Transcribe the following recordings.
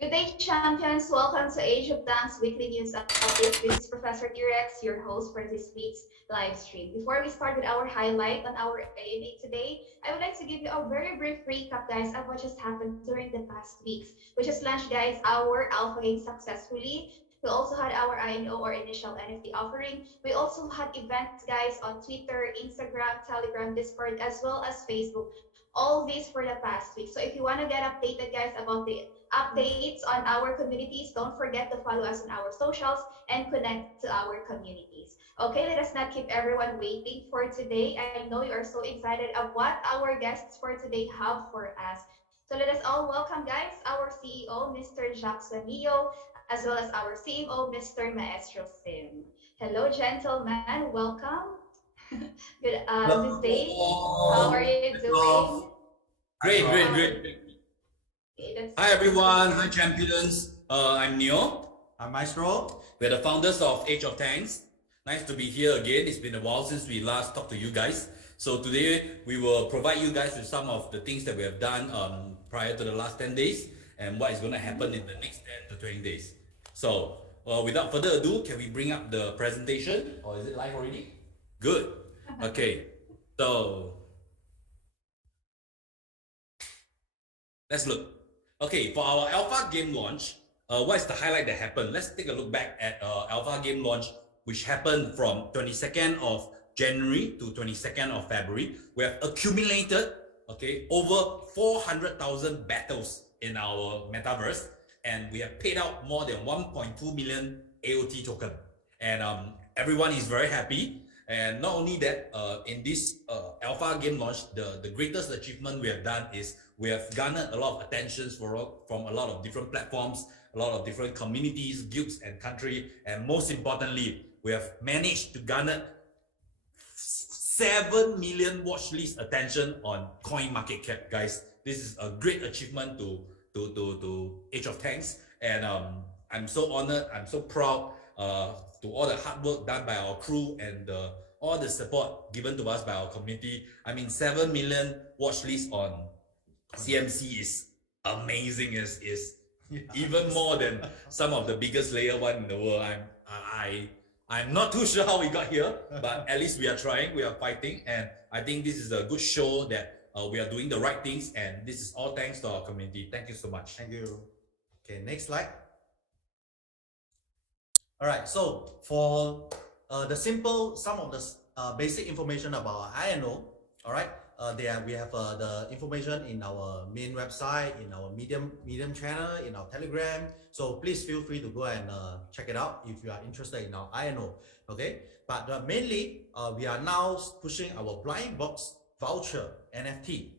Good day, champions. Welcome to Age of Dance Weekly News Update. This is Professor T-Rex, your host for this week's live stream. Before we start with our highlight on our AMA today, I would like to give you a very brief recap, guys, of what just happened during the past weeks. We just launched, guys, our Alpha Game successfully. We also had our INO or initial NFT offering. We also had events, guys, on Twitter, Instagram, Telegram, Discord, as well as Facebook. All this for the past week. So if you want to get updated, guys, about the updates on our communities, don't forget to follow us on our socials and connect to our communities. Okay, let us not keep everyone waiting for today. I know you are so excited of what our guests for today have for us. So let us all welcome, guys, our CEO, Mr. Jacques Lamillo, as well as our CMO, Mr. Maestro Sim. Hello, gentlemen. Welcome. Good day. How are Hello. you doing? Great, great, How? great. Okay, that's Hi good to everyone. Hi hear. champions. I'm Neo. I'm Maestro. We're the founders of Age of Tanks. Nice to be here again. It's been a while since we last talked to you guys. So today we will provide you guys with some of the things that we have done prior to the last 10 days and what is going to happen in the next 10 to 20 days. So without further ado, can we bring up the presentation or is it live already? Good. Okay. So let's look. Okay, for our alpha game launch, what is the highlight that happened? Let's take a look back at alpha game launch, which happened from 22nd of January to 22nd of February. We have accumulated, okay, over 400,000 battles in our metaverse, and we have paid out more than 1.2 million AOT token. And everyone is very happy. And not only that, in this alpha game launch, the greatest achievement we have done is we have garnered a lot of attention from a lot of different platforms, a lot of different communities, guilds, and country. And most importantly, we have managed to garner 7 million watch list attention on coin market cap, guys. This is a great achievement to Age of Tanks, and I'm so honored, I'm so proud to all the hard work done by our crew and all the support given to us by our community. I mean, 7 million watch list on CMC is amazing. Is even more than some of the biggest layer one in the world. I'm not too sure how we got here, but at least we are trying, we are fighting, and I think this is a good show that we are doing the right things, and this is all thanks to our community. Thank you so much. Thank you. Okay, next slide. All right, so for some of the basic information about INO, all right, we have the information in our main website, in our Medium channel, in our Telegram. So please feel free to go and check it out if you are interested in our INO. Okay, but mainly we are now pushing our blind box voucher NFT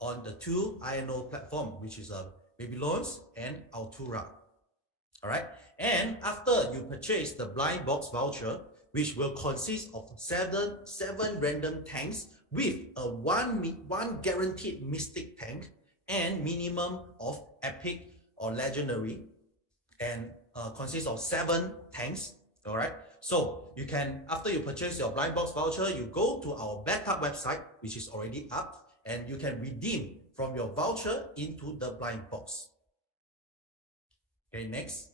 on the two INO platform, which is Babylons and Altura. All right, and after you purchase the blind box voucher, which will consist of seven random tanks with a one guaranteed mystic tank and minimum of epic or legendary, and consists of 7 tanks. All right, so you can, after you purchase your blind box voucher, you go to our backup website, which is already up, and you can redeem from your voucher into the blind box. Okay, next.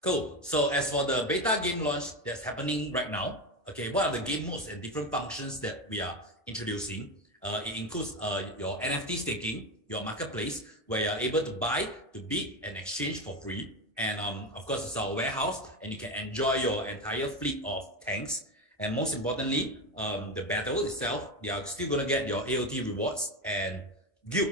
Cool. So as for the beta game launch that's happening right now, okay, what are the game modes and different functions that we are introducing? It includes your NFT staking, your marketplace, where you're able to buy, to bid, and exchange for free. And of course, it's our warehouse, and you can enjoy your entire fleet of tanks. And most importantly, the battle itself, you are still going to get your AOT rewards and guild.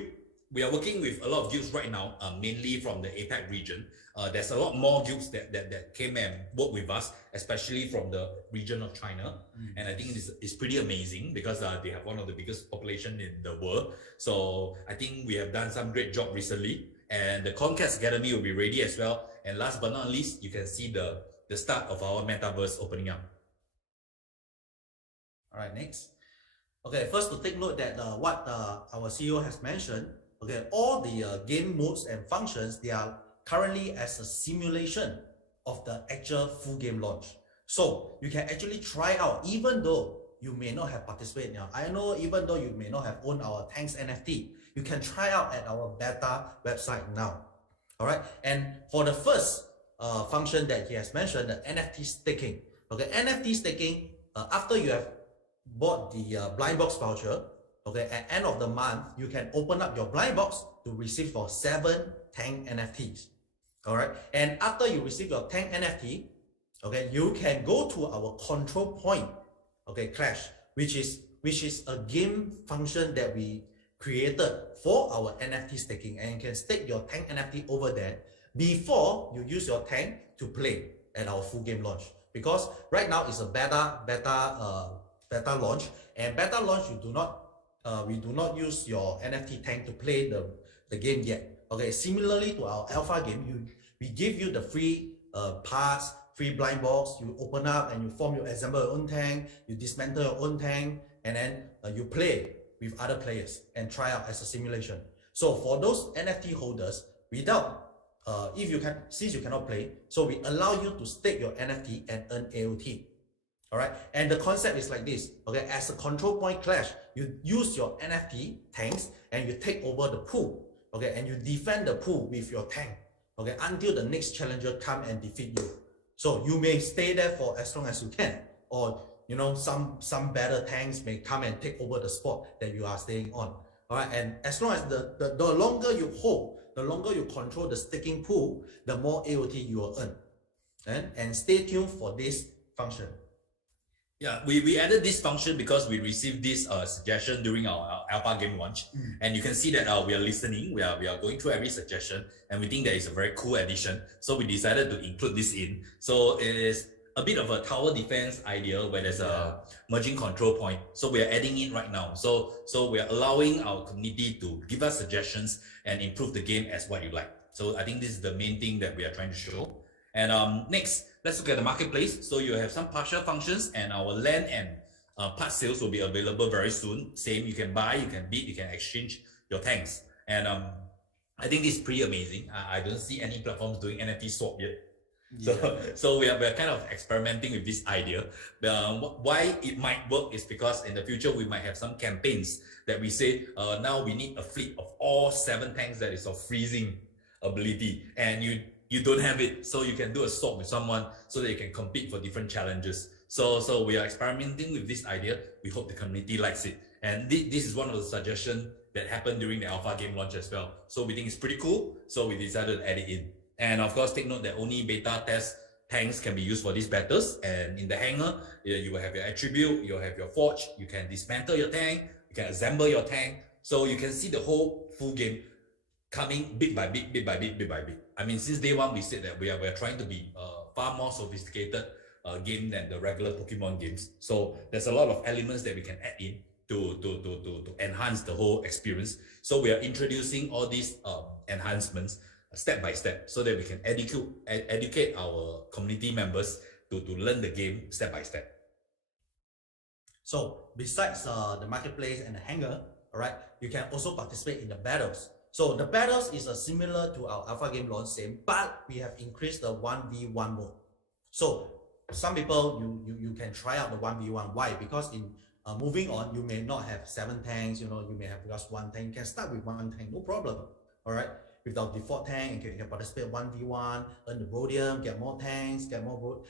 We are working with a lot of guilds right now, mainly from the APAC region. There's a lot more guilds that came and worked with us, especially from the region of China. And I think it's pretty amazing because they have one of the biggest population in the world. So I think we have done some great job recently. And the Concast Academy will be ready as well. And last but not least, you can see the start of our metaverse opening up. All right, next. Okay, first to take note that what our CEO has mentioned, okay, all the game modes and functions, they are currently as a simulation of the actual full game launch. So you can actually try out, even though you may not have participated now. I know even though you may not have owned our tanks NFT, you can try out at our beta website now. All right, and for the first function that he has mentioned, the NFT staking. Okay, NFT staking, after you have bought the blind box voucher, okay, at end of the month, you can open up your blind box to receive for 7 tank NFTs. All right, and after you receive your tank NFT, okay, you can go to our control point, okay, Clash, which is a game function that we created for our NFT staking, and you can stake your tank NFT over there before you use your tank to play at our full game launch. Because right now it's a beta launch, and beta launch we do not use your NFT tank to play the game yet. Okay, similarly to our alpha game, we give you the free pass, free blind box. You open up and you assemble your own tank, you dismantle your own tank, and then you play with other players and try out as a simulation. So for those NFT holders, since you cannot play, so we allow you to stake your NFT and earn AOT. All right, and the concept is like this. Okay, as a control point Clash, you use your NFT tanks and you take over the pool. Okay, and you defend the pool with your tank. Okay, until the next challenger come and defeat you. So you may stay there for as long as you can, or some better tanks may come and take over the spot that you are staying on. All right, and as long as the longer you hold, the longer you control the staking pool, the more AOT you will earn. And stay tuned for this function. Yeah, we added this function because we received this suggestion during our alpha game launch, and you can see that we are listening, we are going through every suggestion, and we think that it's a very cool addition. So we decided to include this in. So it is a bit of a tower defense idea where there's a merging control point. So we are adding it right now. So we are allowing our community to give us suggestions and improve the game as what you like. So I think this is the main thing that we are trying to show. And next, let's look at the marketplace. So you have some partial functions, and our land and part sales will be available very soon. Same, you can buy, you can bid, you can exchange your tanks. And I think this is pretty amazing. I don't see any platforms doing NFT swap yet. Yeah. So we are kind of experimenting with this idea. Why it might work is because in the future we might have some campaigns that we say now we need a fleet of all 7 tanks that is of freezing ability, and you don't have it, so you can do a swap with someone so that you can compete for different challenges. So we are experimenting with this idea. We hope the community likes it, and this is one of the suggestions that happened during the alpha game launch as well. So we think it's pretty cool, so we decided to add it in. And of course, take note that only beta test tanks can be used for these battles. And in the hangar, you will have your attribute, you'll have your forge, you can dismantle your tank, you can assemble your tank. So you can see the whole full game coming bit by bit, bit by bit, bit by bit. I mean, since day one, we said that we are trying to be far more sophisticated game than the regular Pokemon games. So there's a lot of elements that we can add in to enhance the whole experience. So we are introducing all these enhancements step by step, so that we can educate our community members to learn the game step by step. So besides the marketplace and the hangar, all right, you can also participate in the battles. So the battles is similar to our alpha game launch same, but we have increased the 1v1 mode. So some people you can try out the 1v1. Why? Because in moving on, you may not have 7 tanks. You may have just 1 tank. You can start with 1 tank, no problem. All right. With our default tank, you can participate 1v1, earn the rhodium, get more tanks, get more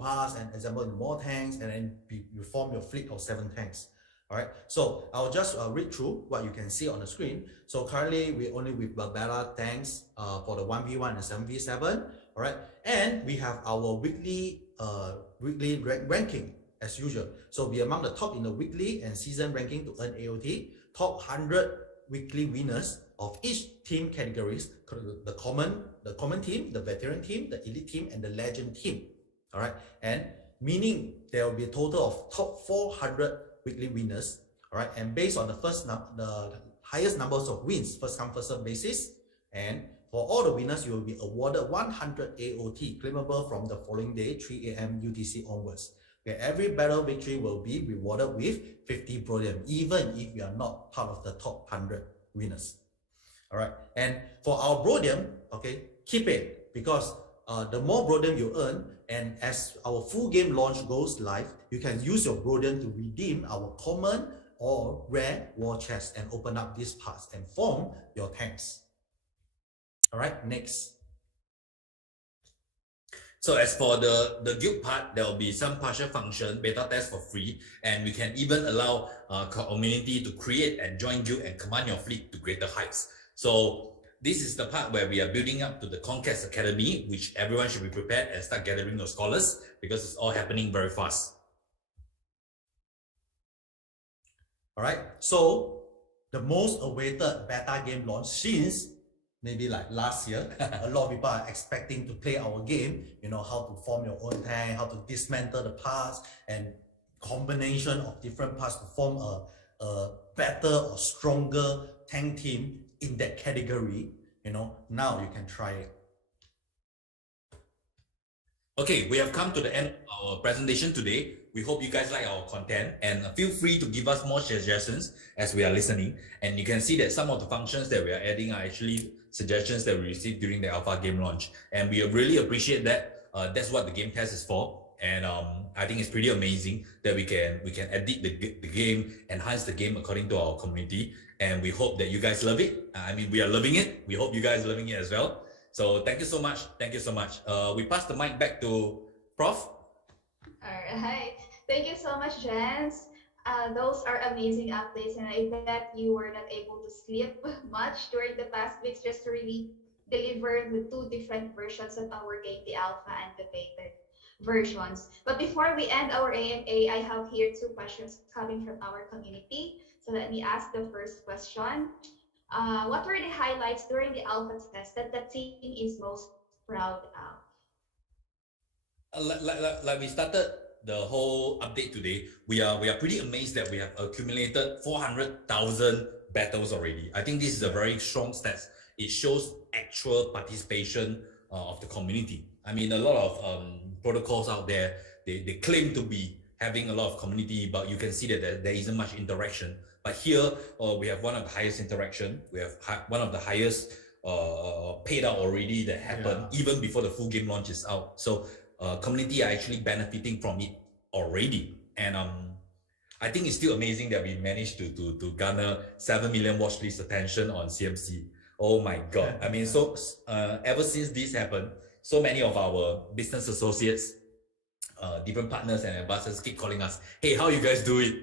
parts, and assemble more tanks, and then you form your fleet of 7 tanks. All right, so I'll just read through what you can see on the screen. So currently we only with beta tanks for the 1v1 and 7v7. All right, and we have our weekly ranking as usual. So be among the top in the weekly and season ranking to earn AOT. Top 100 weekly winners of each team categories: the common team, the veteran team, the elite team, and the legend team. All right, and meaning there will be a total of top 400 weekly winners. All right, and based on the highest numbers of wins, first come first serve basis, and for all the winners, you will be awarded 100 AOT claimable from the following day, 3 AM UTC onwards. Okay, every battle victory will be rewarded with 50 Brodium, even if you are not part of the top 100 winners. All right, and for our Brodium, okay, keep it, because the more Brodium you earn, and as our full game launch goes live, you can use your Brodium to redeem our common or rare war chest and open up these parts and form your tanks. All right, next. So as for the guild part, there will be some partial function beta test for free, and we can even allow community to create and join guild and command your fleet to greater heights. So this is the part where we are building up to the Conquest Academy, which everyone should be prepared and start gathering your scholars because it's all happening very fast. All right. So the most awaited beta game launch since maybe like last year, a lot of people are expecting to play our game, you know, how to form your own tank, how to dismantle the parts, and combination of different parts to form a better or stronger tank team in that category. You know, now you can try it. Okay, we have come to the end of our presentation today. We hope you guys like our content, and feel free to give us more suggestions as we are listening. And you can see that some of the functions that we are adding are actually suggestions that we received during the alpha game launch, and we really appreciate that. That's what the game test is for, and I think it's pretty amazing that we can edit the game, enhance the game according to our community, and we hope that you guys love it. I mean, we are loving it. We hope you guys are loving it as well. So thank you so much. Thank you so much. We pass the mic back to Prof. All right. Thank you so much, Jens. Those are amazing updates, and I bet you were not able to sleep much during the past weeks just to really deliver the two different versions of our game, the alpha and the beta versions. But before we end our AMA, I have here two questions coming from our community. So let me ask the first question. What were the highlights during the alpha test that the team is most proud of? Like we started the whole update today, we are pretty amazed that we have accumulated 400,000 battles already. I think this is a very strong stats. It shows actual participation of the community. I mean, a lot of protocols out there, they claim to be having a lot of community, but you can see that there isn't much interaction. But here, we have one of the highest interaction. We have one of the highest paid out already that happened even before the full game launch is out. So community are actually benefiting from it already. And I think it's still amazing that we managed to garner 7 million watch list attention on CMC. Oh my God. I mean, so ever since this happened, so many of our business associates, different partners and advisors keep calling us, hey, how you guys do it?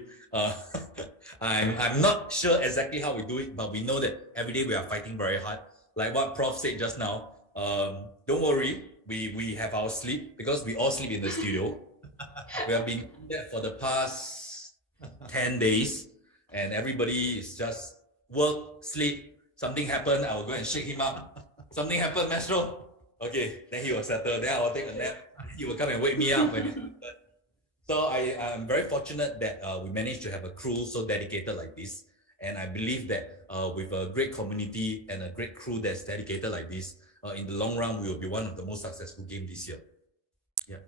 I'm not sure exactly how we do it, but we know that every day we are fighting very hard. Like what Prof said just now, don't worry, we have our sleep because we all sleep in the studio. We have been doing that for the past 10 days, and everybody is just work, sleep. Something happened, I will go and shake him up. Something happened, Maestro. Okay, then he will settle. Then I will take a nap. He will come and wake me up when it's done. So I'm very fortunate that we managed to have a crew so dedicated like this. And I believe that with a great community and a great crew that's dedicated like this, in the long run, we will be one of the most successful games this year. Yeah.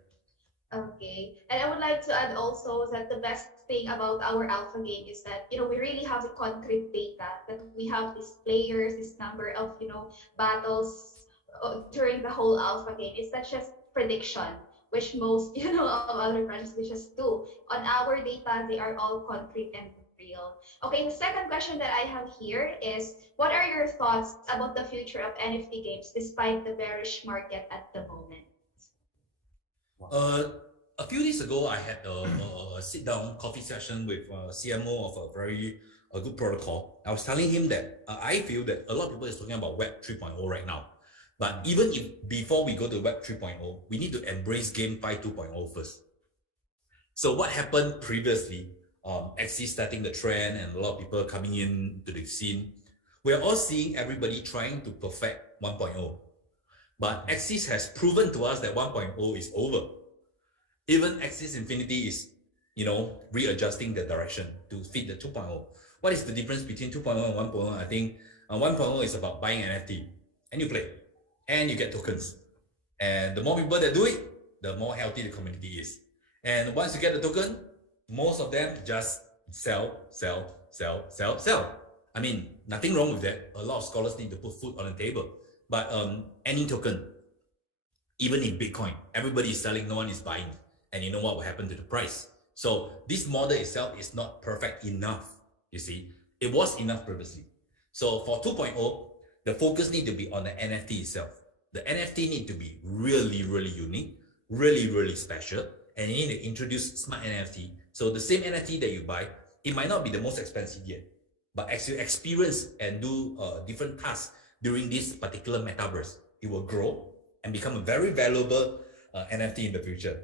Okay, and I would like to add also that the best thing about our alpha game is that we really have the concrete data, that we have these players, this number of battles during the whole alpha game. It's not just prediction, which most of other branches we just do. On our data, they are all concrete and real. Okay, the second question that I have here is, what are your thoughts about the future of NFT games despite the bearish market at the moment? A few days ago, I had a sit-down coffee session with CMO of a very good protocol. I was telling him that I feel that a lot of people is talking about Web 3.0 right now. But even if before we go to Web 3.0, we need to embrace Game 2.0 first. So what happened previously, Axie starting the trend and a lot of people coming in to the scene, we're all seeing everybody trying to perfect 1.0. But Axis has proven to us that 1.0 is over. Even Axis Infinity is, readjusting the direction to fit the 2.0. What is the difference between 2.0 and 1.0? I think 1.0 is about buying NFT and you play and you get tokens. And the more people that do it, the more healthy the community is. And once you get the token, most of them just sell. I mean, nothing wrong with that. A lot of scholars need to put food on the table. But any token, even in Bitcoin, everybody is selling, no one is buying. And you know what will happen to the price. So this model itself is not perfect enough, you see. It was enough previously. So for 2.0, the focus need to be on the NFT itself. The NFT need to be really, really unique. really, really special, and you need to introduce smart NFT. So the same NFT that you buy, it might not be the most expensive yet, but as you experience and do different tasks during this particular metaverse, it will grow and become a very valuable NFT in the future.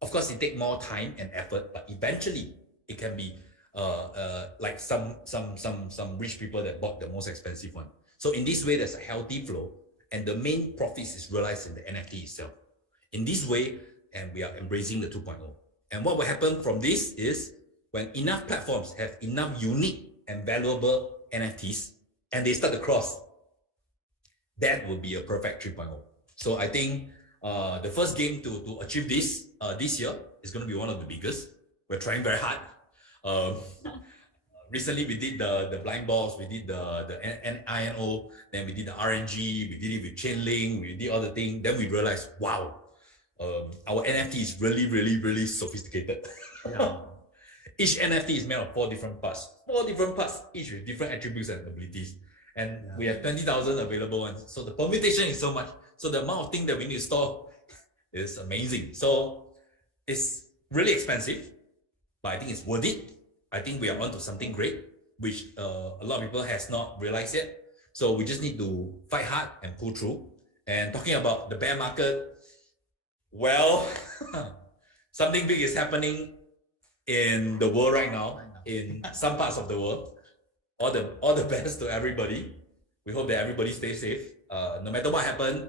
Of course, it takes more time and effort, but eventually it can be like some rich people that bought the most expensive one. So in this way, there's a healthy flow, and the main profits is realized in the NFT itself. In this way, and we are embracing the 2.0. And what will happen from this is when enough platforms have enough unique and valuable NFTs, and they start to cross, that will be a perfect 3.0. So I think the first game to achieve this year is going to be one of the biggest. We're trying very hard. Recently, we did the blind balls, we did the INO, then we did the RNG, we did it with Chainlink, we did all the things. Then we realized, wow, our NFT is really, really, really sophisticated. Yeah. Each NFT is made of 4 different parts, each with different attributes and abilities. And we have 20,000 available ones. So the permutation is so much. So the amount of things that we need to store is amazing. So it's really expensive, but I think it's worth it. I think we are onto something great, which a lot of people has not realized yet. So we just need to fight hard and pull through. And talking about the bear market, well, something big is happening in the world right now, in some parts of the world. All the best to everybody. We hope that everybody stays safe. No matter what happens,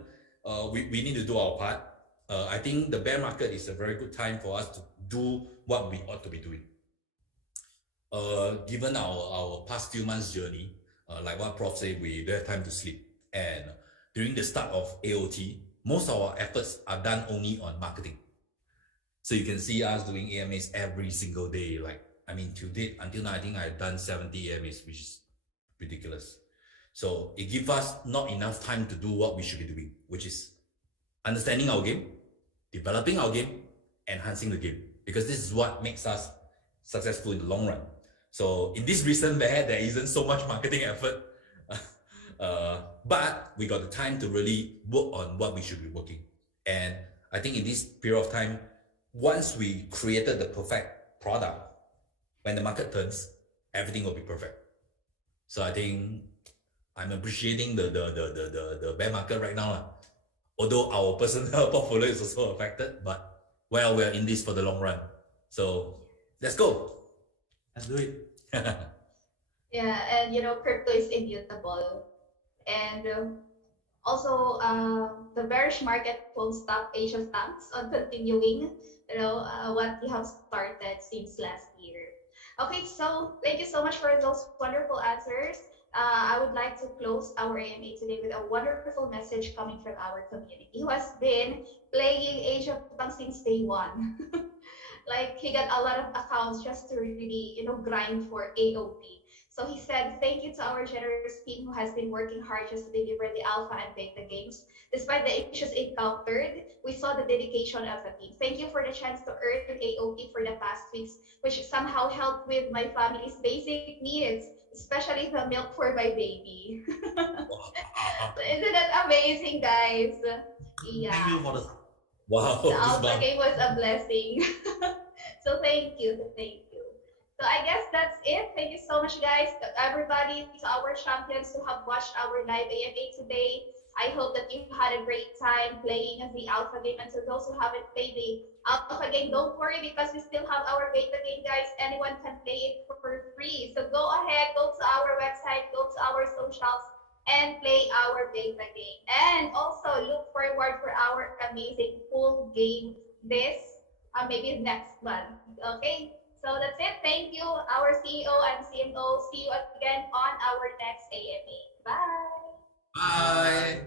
we need to do our part. I think the bear market is a very good time for us to do what we ought to be doing. Given our past few months journey, like what Prof said, we don't have time to sleep. And during the start of AOT, most of our efforts are done only on marketing. So you can see us doing AMAs every single day. Like, I mean, to date, until now, I think I've done 70 AMAs, which is ridiculous. So it gives us not enough time to do what we should be doing, which is understanding our game, developing our game, enhancing the game. Because this is what makes us successful in the long run. So in this recent bear, there isn't so much marketing effort, but we got the time to really work on what we should be working. And I think in this period of time, once we created the perfect product, when the market turns, everything will be perfect. So I think I'm appreciating the bear market right now. Although our personal portfolio is also affected, but well, we're in this for the long run. So let's go. Let's do it. Yeah, and crypto is immutable. And also, the bearish market won't stop Asia's stocks on continuing, what you have started since last year. Okay, so thank you so much for those wonderful answers. I would like to close our AMA today with a wonderful message coming from our community who has been playing Age of Pang since day one. Like he got a lot of accounts just to really, grind for AOP. So he said, thank you to our generous team who has been working hard just to deliver the alpha and beta games. Despite the issues encountered, we saw the dedication of the team. Thank you for the chance to earn AOP for the past weeks, which somehow helped with my family's basic needs, especially the milk for my baby. Isn't that amazing, guys? Yeah. Thank you for the Wow. The alpha game was a blessing. So thank you. So I guess that's it. Thank you so much, guys, to everybody, to our champions who have watched our live AMA today. I hope that you had a great time playing the alpha game. And to those who haven't played the alpha game, don't worry because we still have our beta game, guys. Anyone can play it for free. So go ahead, go to our website, go to our socials, and play our beta game. And also look forward for our amazing full game this maybe next month. Okay, so that's it. Thank you, our CEO and CMO. See you again on our next AMA. Bye. Bye.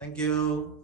Thank you.